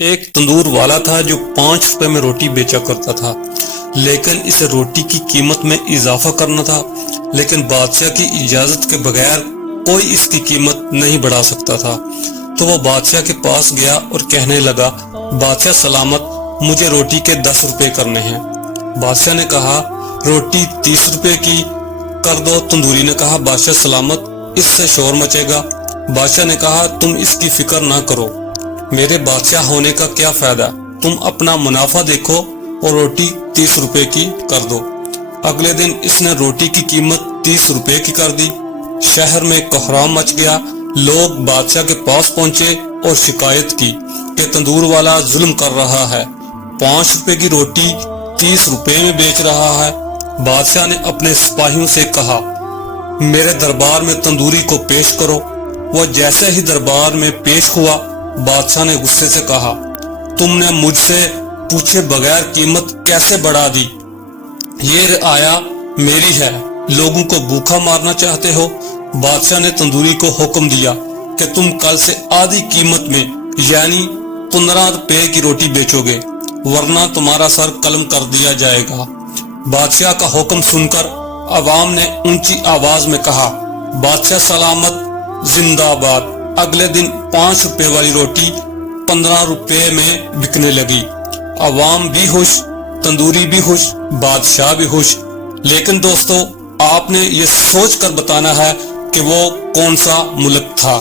ایک تندور والا تھا جو 5 روپے میں روٹی بیچا کرتا تھا، لیکن اسے روٹی کی قیمت میں اضافہ کرنا تھا، لیکن بادشاہ کی اجازت کے بغیر کوئی اس کی قیمت نہیں بڑھا سکتا تھا۔ تو وہ بادشاہ کے پاس گیا اور کہنے لگا، بادشاہ سلامت، مجھے روٹی کے 10 روپے کرنے ہیں۔ بادشاہ نے کہا، روٹی 30 روپے کی کر دو۔ تندوری نے کہا، بادشاہ سلامت، اس سے شور مچے گا۔ بادشاہ نے کہا، تم اس کی فکر نہ کرو، میرے بادشاہ ہونے کا کیا فائدہ، تم اپنا منافع دیکھو اور روٹی 30 روپے کی کر دو۔ اگلے دن اس نے روٹی کی قیمت 30 روپے کی کر دی۔ شہر میں کوہرام مچ گیا۔ لوگ بادشاہ کے پاس پہنچے اور شکایت کی کہ تندور والا ظلم کر رہا ہے، 5 روپے کی روٹی 30 روپے میں بیچ رہا ہے۔ بادشاہ نے اپنے سپاہیوں سے کہا، میرے دربار میں تندوری کو پیش کرو۔ وہ جیسے ہی دربار میں پیش ہوا، بادشاہ نے غصے سے کہا، تم نے مجھ سے پوچھے بغیر قیمت کیسے بڑھا دی؟ یہ رعایا میری ہے، لوگوں کو بھوکا مارنا چاہتے ہو؟ بادشاہ نے تندوری کو حکم دیا کہ تم کل سے آدھی قیمت میں یعنی 15 روپے کی روٹی بیچو گے، ورنہ تمہارا سر قلم کر دیا جائے گا۔ بادشاہ کا حکم سن کر عوام نے اونچی آواز میں کہا، بادشاہ سلامت زندہ باد۔ اگلے دن 5 روپے والی روٹی 15 روپے میں بکنے لگی۔ عوام بھی خوش، تندوری بھی خوش، بادشاہ بھی خوش۔ لیکن دوستو، آپ نے یہ سوچ کر بتانا ہے کہ وہ کون سا ملک تھا۔